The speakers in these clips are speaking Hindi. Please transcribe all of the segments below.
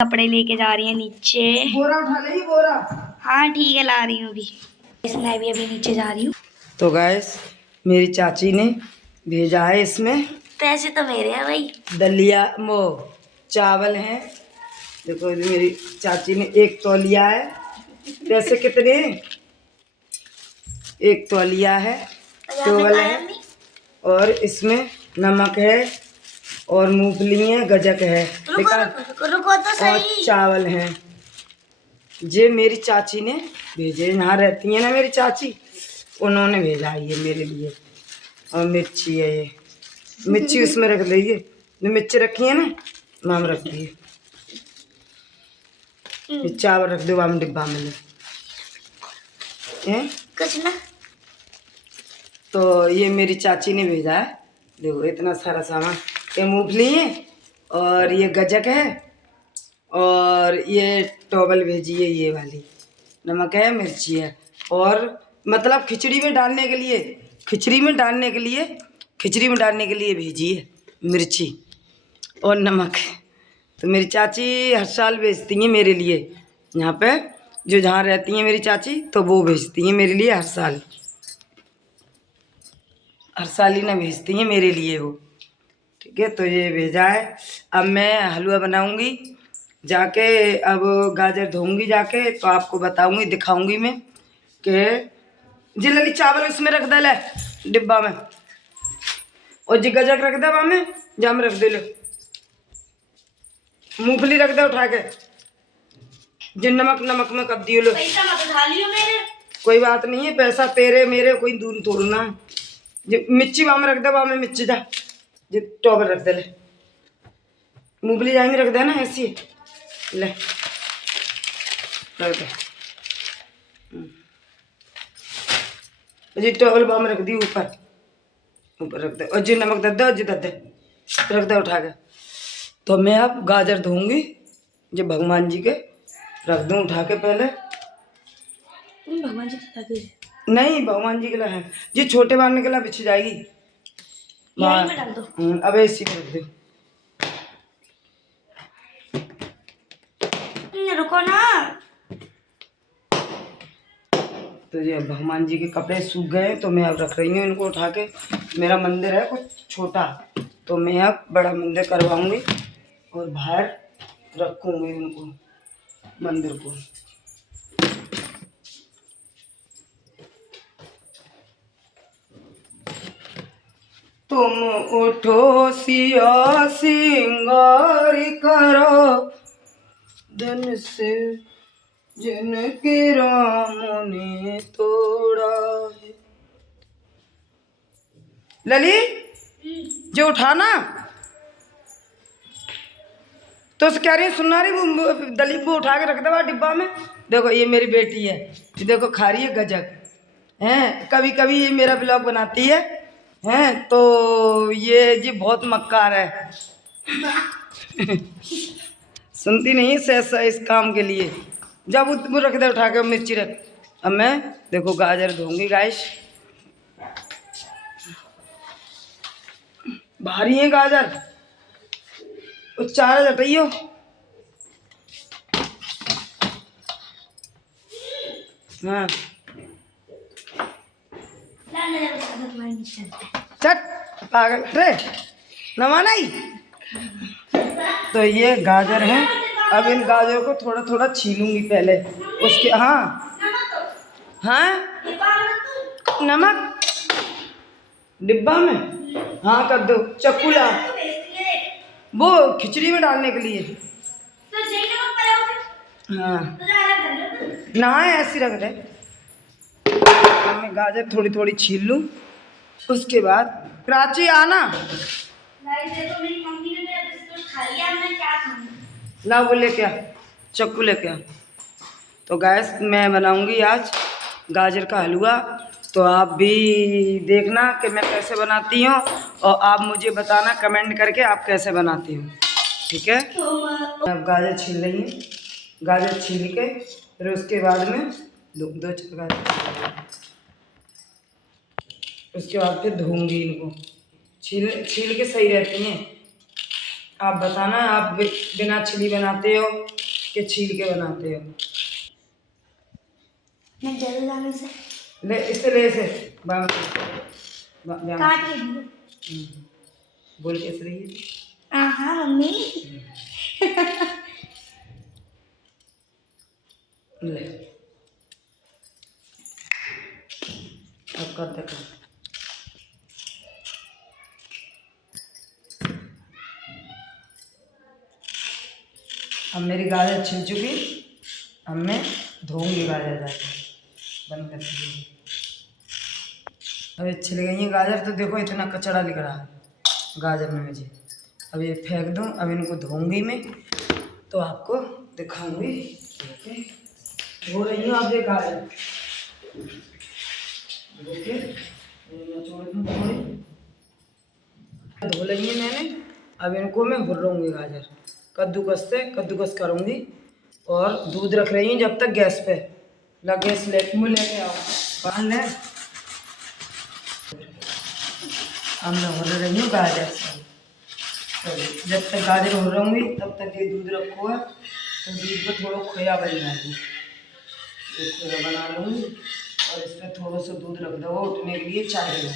कपड़े लेके जा रही है नीचे। बोरा उठा ले बोरा। हाँ ठीक है, ला रही हूँ अभी। मैं भी अभी नीचे जा रही हूँ। तो गैस मेरी चाची ने भेजा है, इसमें पैसे तो मेरे हैं भाई। दलिया वो चावल है। देखो मेरी चाची ने एक तौलिया है। पैसे कितने? एक तौलिया है, चावल है, और इसमें नमक है और मूंगफली है, गजक है, रुको तो सही। और चावल है। ये मेरी चाची ने भेजे, यहाँ रहती है ना मेरी चाची, उन्होंने भेजा है ये मेरे लिए। और मिर्ची है, ये मिर्ची उसमें रख लीजिए, जो मिर्ची रखी है ना नाम रख दिए। ये चावल रख दो वाम डिब्बा में ले कुछ ना। तो ये मेरी चाची ने भेजा है। देखो इतना सारा सामान, ये मूंगफली है और ये गजक है और ये टॉवल भेजी है, ये वाली नमक है, मिर्ची है, और मतलब खिचड़ी में डालने के लिए, खिचड़ी में डालने के लिए, खिचड़ी में डालने के लिए भेजी है मिर्ची और नमक। तो मेरी चाची हर साल भेजती हैं मेरे लिए, यहाँ पे जो जहाँ रहती हैं मेरी चाची, तो वो भेजती हैं मेरे लिए हर साल, हर साल ही ना भेजती हैं मेरे लिए वो। ठीक है, तो ये भेजा है। अब मैं हलवा बनाऊंगी जाके, अब गाजर धोऊंगी जाके, तो आपको बताऊंगी, दिखाऊंगी मैं कि जी लली चावल इसमें रख दे ले डिब्बा में, और जी गजक रख दे वहाँ में, जाम रख दे लो, मूंगफली रख दे उठा के, जी नमक नमक में कब दियो लो। पैसा मत उठा लियो मेरे। कोई बात नहीं है, पैसा तेरे मेरे कोई दूर तोड़ना है। जी मिर्ची वहाँ में रख दे, वहाँ में मिर्ची जा, जी टॉवल रख दे ले, मूंगफली जाएंगे रख दे ना ऐसी ले रख दे, जी टॉवल वहाँ में रख दी, ऊपर ऊपर रख दे, और जी नमक दे दे, और जी दे दे रख दे उठा के। तो मैं अब गाजर धोऊंगी, जो भगवान जी के रख दूँ उठा के पहले। भगवान जी की नहीं भगवान जी के लिए है जी, छोटे बांधने के लिए बिछ जाएगी में डाल दो। अब ऐसी में रख दो। रुको ना। तो ये भगवान जी के कपड़े सूख गए, तो मैं अब रख रही हूँ इनको उठा के। मेरा मंदिर है कुछ छोटा, तो मैं अब बड़ा मंदिर करवाऊंगी और बाहर रखूंगी उनको, मंदिर को। तुम उठो सिया सिंगार करो, धन से जिनके राम ने तोड़ा है। लली जो उठाना तो उस कह रही सुनना रही, दलीप को उठा के रख दे डिब्बा में। देखो ये मेरी बेटी है, ये देखो खा रही है गजक हैं, कभी कभी ये मेरा ब्लॉग बनाती है हैं, तो ये जी बहुत मक्कार है सुनती नहीं से इस काम के लिए। जब वो रख दे उठा के, मिर्ची रख। अब मैं देखो गाजर धोऊंगी गाइस, भारी है गाजर, चार हटाइयो। हाँ चट पागल रे नवाना ही। तो ये गाजर है, अब इन गाजर को थोड़ा थोड़ा छीलूंगी पहले उसके। हाँ हाँ नमक डिब्बा में, हाँ कर दो, चक्कू ला, वो खिचड़ी में डालने के लिए। हाँ ना ऐसी रख दे। मैं गाजर थोड़ी थोड़ी छील लूँ, उसके बाद प्राची आना ला, वो लेके आ, चक्कू लेके आ। तो गैस मैं बनाऊंगी आज गाजर का हलवा, तो आप भी देखना कि मैं कैसे बनाती हूँ, और आप मुझे बताना कमेंट करके आप कैसे बनाती हो, ठीक है। अब गाजर छील रही है, गाजर छील के फिर उसके बाद में दो चार गाजर, उसके बाद फिर धोऊंगी इनको, छील के सही रहती हैं। आप बताना, आप बिना छिली बनाते हो कि छील के बनाते हो? मैं जल्दी जाने से ले इसे काट के दियो। बोल कैसे रही है? हाँ मम्मी। ले अब कर दे कर। अब मेरी गाजर छिल चुकी, अब मैं धोऊंगी गाजर जाके बंद कर दूँगी। अब ये छिल गई है गाजर, तो देखो इतना कचरा दिख रहा है गाजर में मुझे। अब ये फेंक दूँ, अब इनको धोऊंगी मैं, तो आपको दिखाऊंगी। धो रही हूँ आप ये गाजर, धो लगी है मैंने। अब इनको मैं हुर्रूंगी गाजर, कद्दूकस करूँगी। और दूध रख रही हूँ जब तक गैस पे। गैस लेके आओ, बाहर ले। अब मैं हुर रही हूँ गाजर। जब तक गाजर हो रहूँगी तब तक ये दूध रखो है, तो दूध को थोड़ा खोया बन जाएगी। तो खोया बना लूँगी और इसमें थोड़ा सा दूध रख दो उठने के लिए चाय में।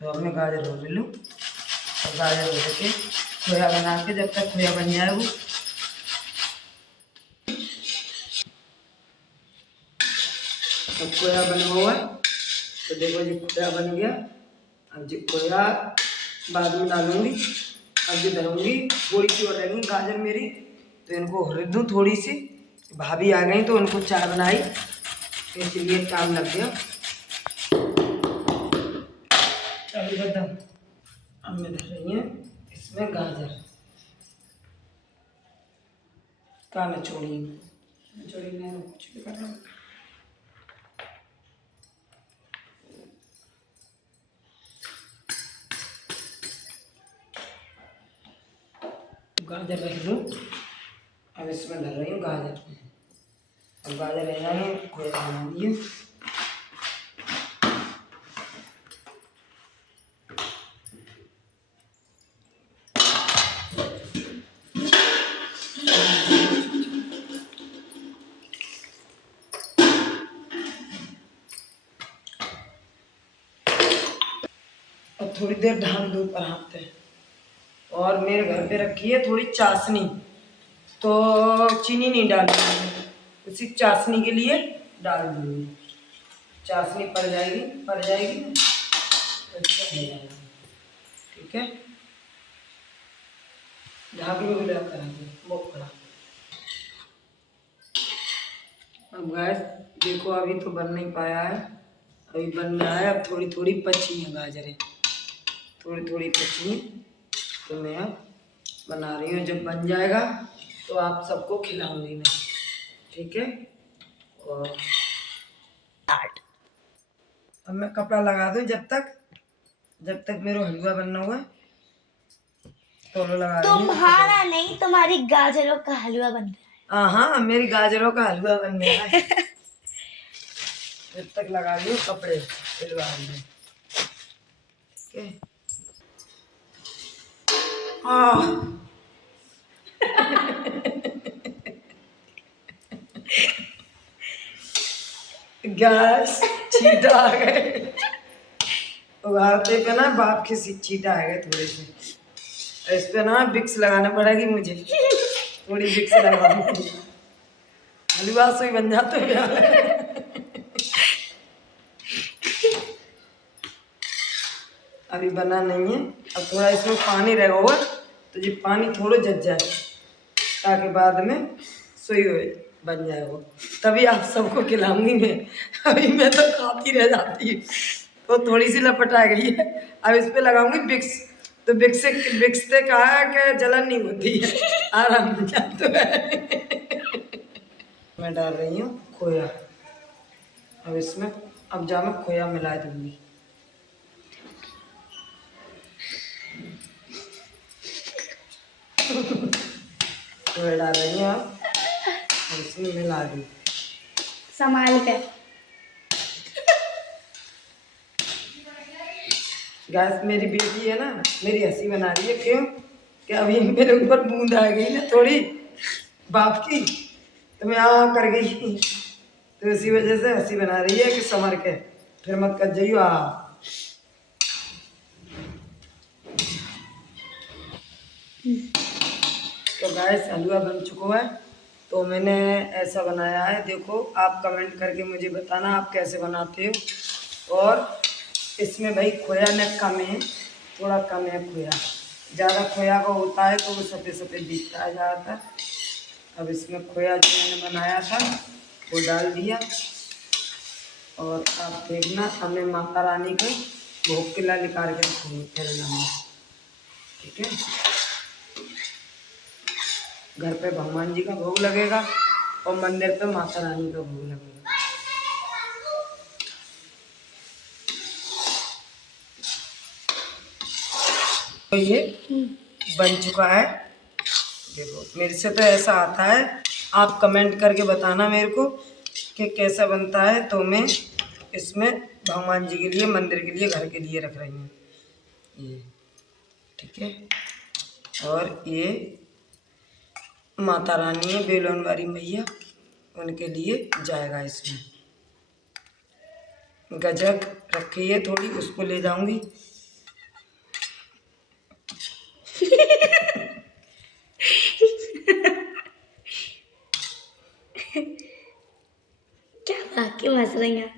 तो अब मैं गाजर हो लूँ और गाजर हो के खोया बना के, जब तक खोया बन जाए वो। अब खोया बना हुआ है, तो देखो जी खोया बन गया। अब जी खोया बाद में डालूंगी। अब जो धरूंगी थोड़ी सी और रहेंगी गाजर मेरी, तो इनको हुर दूँ थोड़ी सी। भाभी आ गई तो उनको चाय बनाई, तो इसलिए टाइम लग गया। अभी बता, अब मैं धर रही है इसमें गाजर का नचोड़ी में कुछ भी कर रहा हूँ। गाजर रख दूँ, अब इसमें धर रही हूँ गाजर। अब गाजर रह जाए खोया बना दिए। अब थोड़ी देर ढक दूँ पर हाथ पे। और मेरे घर पे रखी है थोड़ी चाशनी, तो चीनी नहीं डालूंगी, उसी चाशनी के लिए डाल दूंगी। चाशनी पड़ जाएगी तो अच्छा हो जाएगा। ठीक है, ढाक में मिला करा बहुत खराब। अब गैस देखो, अभी तो बन नहीं पाया है, अभी बन रहा है। अब थोड़ी थोड़ी पची है गाजरें, थोड़ी थोड़ी पची हैं, तो मैं अब बना रही हूँ। जब बन जाएगा तो आप सबको खिलाऊंगी मैं। ठीक है, और अब मैं कपड़ा लगा दूँ जब तक मेरा हलवा बनना हुआ। तो लगा रही हूँ। तुम्हारा नहीं, तुम्हारी गाजरों का हलवा बन गया है। हाँ, मेरी गाजरों का हलवा बन गया है। जब तक लगा रही हूँ कपड़े सिलवा रही हूँ। ठीक है, गैस छींटा आ गए उगाड़ते पे ना, बाप के छींटा आ गए थोड़े से। इस पे ना विक्स लगाना पड़ेगी मुझे, थोड़ी विक्स लगाऊंगी, हलवा से ही बन जाते हैं। अभी बना नहीं है, अब थोड़ा इसमें पानी रहेगा हुआ, तो जी पानी थोड़ा जच जाए, ताकि बाद में सोई हुए बन जाए वो, तभी आप सबको खिलाऊंगी मैं। अभी मैं तो खाती रह जाती हूँ, तो थोड़ी सी लपट आ गई है। अब इस पे लगाऊंगी विक्स, तो विक्स से कहा है कि जलन नहीं होती है, आराम मिल जाता है। मैं डाल रही हूँ खोया, अब इसमें अब मैं खोया मिला दूंगी। खोया डाल रही हूँ आप, और इसमें मिला दूँ संभाल के। गैस मेरी बेटी है ना, मेरी हंसी बना रही है। क्यों कि अभी मेरे ऊपर बूंद आ गई ना थोड़ी बाप की, तो मैं कर गई। तो इसी वजह से हंसी बना रही है कि संवर के फिर मत कर जाइयो। तो गैस हलवा बन चुका है। तो मैंने ऐसा बनाया है, देखो आप कमेंट करके मुझे बताना आप कैसे बनाते हो। और इसमें भाई खोया न कम है, थोड़ा कम है खोया, ज़्यादा खोया का होता है तो वो सफ़ेद सफ़ेद दिखता है ज़्यादातर। अब इसमें खोया जो मैंने बनाया था वो डाल दिया। और आप देखना हमें माता रानी को भोग किला निकाल के रखूँगी केरला में, ठीक है। घर पे भगवान जी का भोग लगेगा और मंदिर पे माता रानी का भोग लगेगा। तो ये बन चुका है, देखो मेरे से तो ऐसा आता है, आप कमेंट करके बताना मेरे को कि कैसा बनता है। तो मैं इसमें भगवान जी के लिए, मंदिर के लिए, घर के लिए रख रही हूँ ये, ठीक है। और ये माता रानी है, बेलोन वाली मैया, उनके लिए जाएगा इसमें। गजक रखी है थोड़ी, उसको ले जाऊंगी। क्या क्यों हंस रही हैं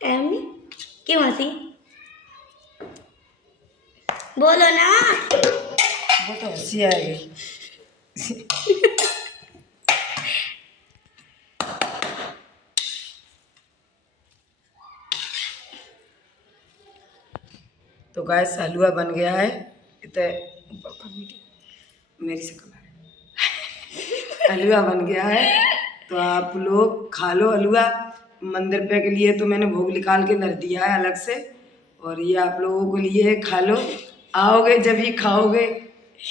एमी, क्यों हंसी? बोलो ना। वो तो हंसी आएगी। तो गैस हलवा बन गया है, मेरी से हलवा बन गया है। तो आप लोग खा लो हलवा। मंदिर पे के लिए तो मैंने भोग निकाल के धर दिया है अलग से, और ये आप लोगों के लिए खा लो। आओगे जब ही खाओगे,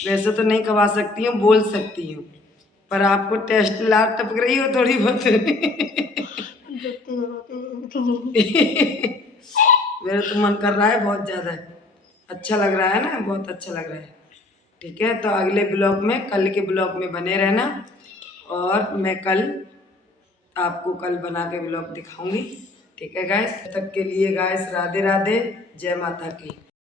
वैसे तो नहीं खवा सकती हूँ, बोल सकती हूँ, पर आपको टेस्ट ला टपक रही हो थोड़ी बहुत। मेरा तो मन कर रहा है बहुत ज़्यादा, अच्छा लग रहा है ना, बहुत अच्छा लग रहा है, ठीक है। तो अगले ब्लॉग में, कल के ब्लॉग में बने रहना, और मैं कल आपको कल बना के ब्लॉग दिखाऊंगी, ठीक है गाइस। तब तक के लिए गाइस राधे राधे, जय माता की।